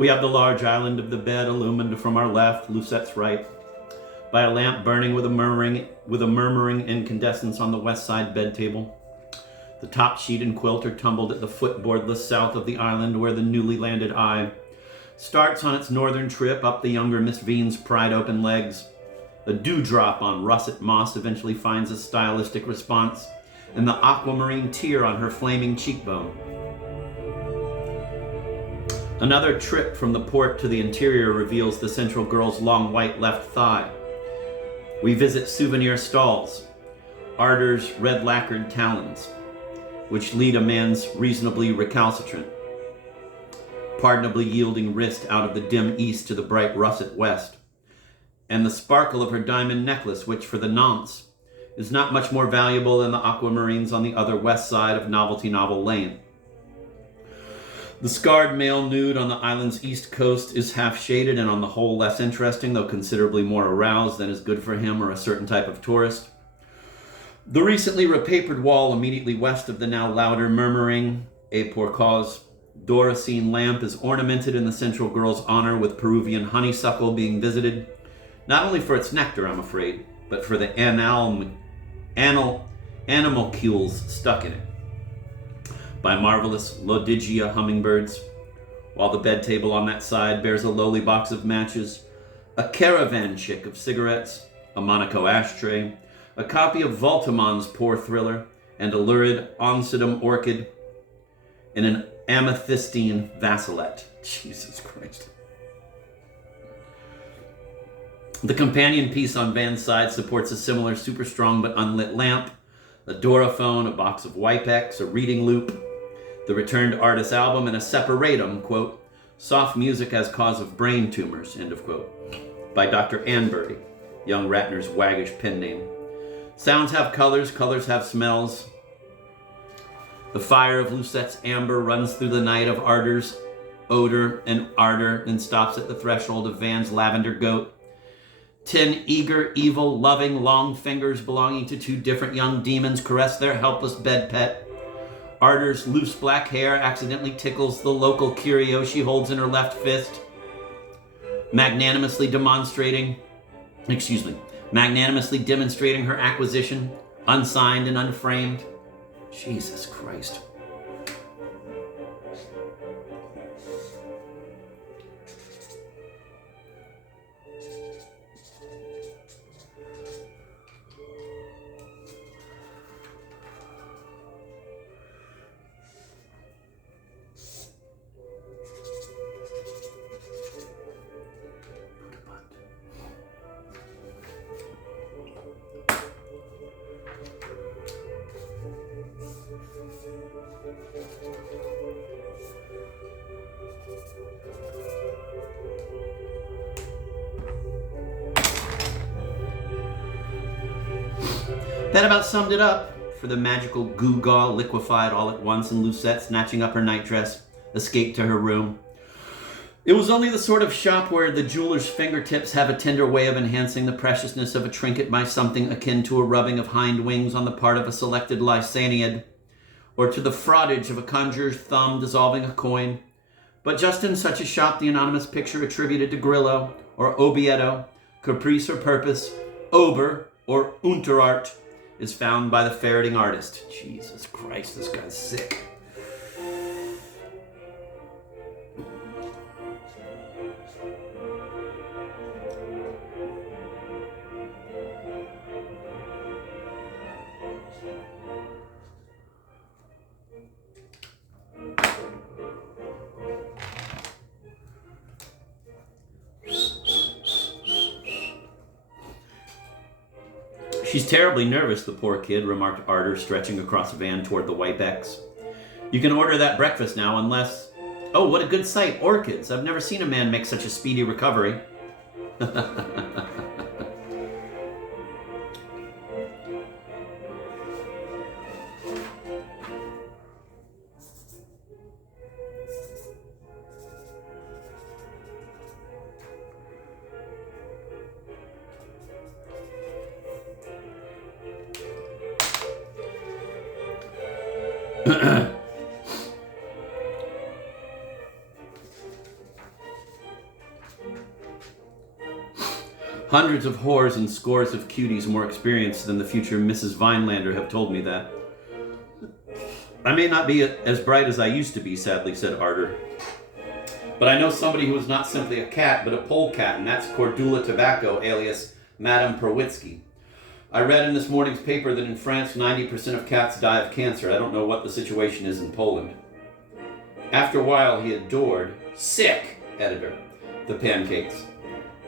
We have the large island of the bed illumined from our left, Lucettes' right, by a lamp burning with a murmuring incandescence on the west side bed table. The top sheet and quilt are tumbled at the footboardless south of the island, where the newly landed eye starts on its northern trip up the younger Miss Veen's pried-open legs. A dewdrop on russet moss eventually finds a stylistic response in the aquamarine tear on her flaming cheekbone. Another trip from the port to the interior reveals the central girl's long white left thigh. We visit souvenir stalls, Ardor's red lacquered talons, which lead a man's reasonably recalcitrant, pardonably yielding wrist out of the dim east to the bright russet west, and the sparkle of her diamond necklace, which for the nonce is not much more valuable than the aquamarines on the other west side of Novelty Novel Lane. The scarred male nude on the island's east coast is half-shaded and on the whole less interesting, though considerably more aroused than is good for him or a certain type of tourist. The recently repapered wall immediately west of the now louder murmuring, et pour cause, Dorocene lamp is ornamented in the central girl's honor with Peruvian honeysuckle being visited, not only for its nectar, I'm afraid, but for the animalcules stuck in it, by marvelous Lodigia hummingbirds, while the bed table on that side bears a lowly box of matches, a caravan chick of cigarettes, a Monaco ashtray, a copy of Voltamon's Poor Thriller, and a lurid Oncidum orchid in an amethystine vassalette. Jesus Christ. The companion piece on Van's side supports a similar super strong but unlit lamp, a Doraphone, a box of Wipex, a reading loop, the returned artist album, and a separatum, quote, soft music as cause of brain tumors, end of quote, by Dr. Anbury, young Ratner's waggish pen name. Sounds have colors, colors have smells. The fire of Lucette's amber runs through the night of Ardor's odor and ardor, and stops at the threshold of Van's lavender goat. 10 eager, evil, loving, long fingers belonging to 2 different young demons caress their helpless bed pet. Ardor's loose black hair accidentally tickles the local curio she holds in her left fist, magnanimously demonstrating her acquisition, unsigned and unframed. Jesus Christ. That about summed it up for the magical goo-gaw liquefied all at once, and Lucette, snatching up her nightdress, escaped to her room. It was only the sort of shop where the jeweler's fingertips have a tender way of enhancing the preciousness of a trinket by something akin to a rubbing of hind wings on the part of a selected Lysaniad, or to the fraudage of a conjurer's thumb dissolving a coin. But just in such a shop, the anonymous picture attributed to Grillo, or Obiedo, Caprice or Purpose, Ober, or Unterart, is found by the ferreting artist. Jesus Christ, this guy's sick. She's terribly nervous, the poor kid, remarked Ardor, stretching across Van toward the Wipex. You can order that breakfast now, unless... Oh, what a good sight, orchids. I've never seen a man make such a speedy recovery. Hundreds of whores and scores of cuties more experienced than the future Mrs. Vinelander have told me that. I may not be as bright as I used to be, sadly, said Arter. But I know somebody who is not simply a cat, but a polecat, and that's Cordula Tobacco, alias Madame Perwitsky. I read in this morning's paper that in France, 90% of cats die of cancer. I don't know what the situation is in Poland. After a while, he adored, sick, editor, the pancakes.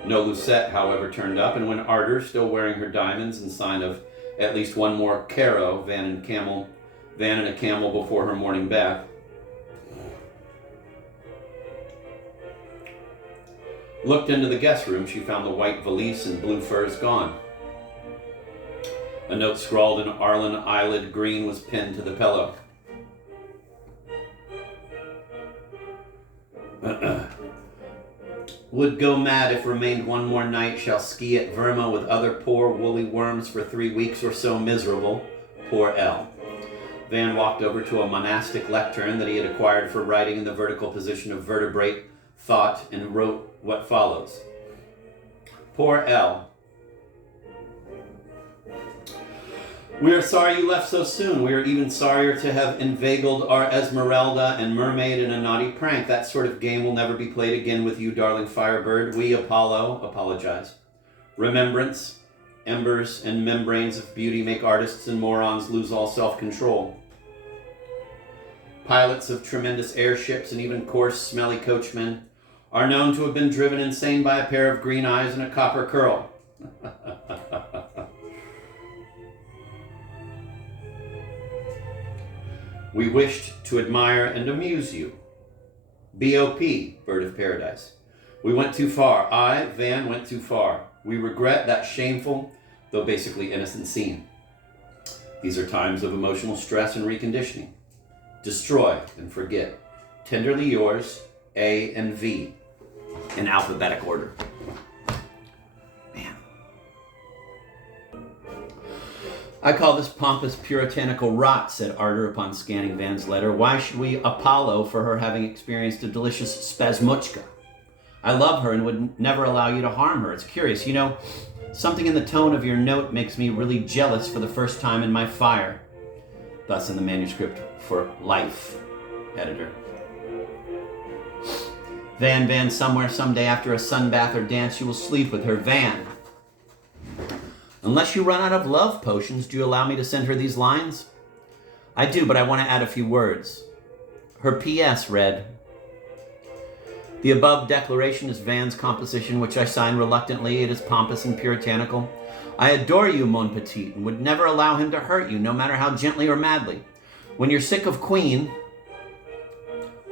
No Lucette, however, turned up, and when Arter, still wearing her diamonds in sign of at least one more Caro, van and a camel before her morning bath, looked into the guest room, she found the white valise and blue furs gone. A note scrawled in Arlen eyelid green was pinned to the pillow. Would go mad if remained one more night, shall ski at Verma with other poor woolly worms for 3 weeks or so miserable. Poor L. Van walked over to a monastic lectern that he had acquired for writing in the vertical position of vertebrate thought and wrote what follows. Poor L. We are sorry you left so soon. We are even sorrier to have inveigled our Esmeralda and mermaid in a naughty prank. That sort of game will never be played again with you, darling Firebird. We, Apollo, apologize. Remembrance, embers, and membranes of beauty make artists and morons lose all self-control. Pilots of tremendous airships and even coarse, smelly coachmen are known to have been driven insane by a pair of green eyes and a copper curl. We wished to admire and amuse you. B.O.P., Bird of Paradise. We went too far. I, Van, went too far. We regret that shameful, though basically innocent scene. These are times of emotional stress and reconditioning. Destroy and forget. Tenderly yours, A and V, in alphabetic order. Man. I call this pompous puritanical rot, said Arter upon scanning Van's letter. Why should we Apollo for her having experienced a delicious spasmuchka? I love her and would never allow you to harm her. It's curious, you know, something in the tone of your note makes me really jealous for the first time in my fire. Thus in the manuscript for Life, editor. Van, somewhere, someday after a sunbath or dance, you will sleep with her. Van. Unless you run out of love potions, do you allow me to send her these lines? I do, but I want to add a few words. Her P.S. read, the above declaration is Van's composition, which I sign reluctantly. It is pompous and puritanical. I adore you, mon petit, and would never allow him to hurt you, no matter how gently or madly. When you're sick of Queen,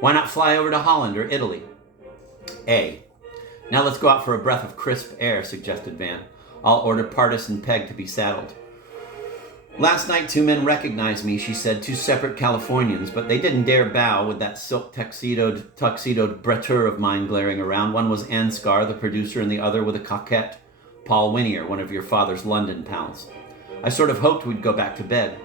why not fly over to Holland or Italy? A. Now let's go out for a breath of crisp air, suggested Van. I'll order Pardis and Peg to be saddled. Last night 2 men recognized me, she said, 2 separate Californians, but they didn't dare bow with that silk tuxedoed bretteur of mine glaring around. One was Ansgar, the producer, and the other with a coquette, Paul Winier, one of your father's London pals. I sort of hoped we'd go back to bed.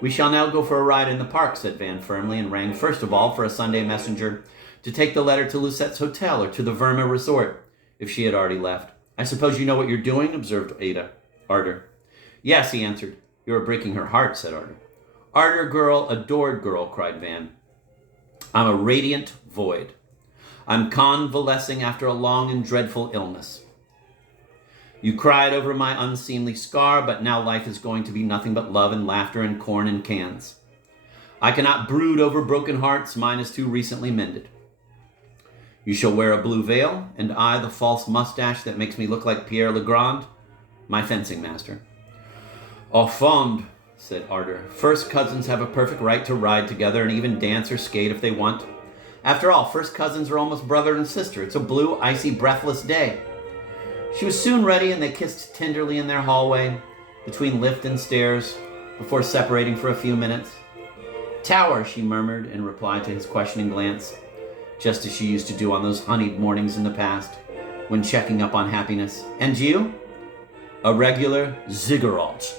We shall now go for a ride in the park, said Van firmly, and rang first of all for a Sunday messenger to take the letter to Lucette's hotel or to the Verma resort, if she had already left. I suppose you know what you're doing, observed Arter. Yes, he answered. You are breaking her heart, said Arter. Arter girl, adored girl, cried Van. I'm a radiant void. I'm convalescing after a long and dreadful illness. You cried over my unseemly scar, but now life is going to be nothing but love and laughter and corn and cans. I cannot brood over broken hearts. Mine is too recently mended. You shall wear a blue veil, and I the false mustache that makes me look like Pierre Legrand, my fencing master. Au fond, said Arter. First cousins have a perfect right to ride together and even dance or skate if they want. After all, first cousins are almost brother and sister. It's a blue, icy, breathless day. She was soon ready, and they kissed tenderly in their hallway, between lift and stairs, before separating for a few minutes. Tower, she murmured in reply to his questioning glance, just as she used to do on those honeyed mornings in the past, when checking up on happiness. And you? A regular ziggurat.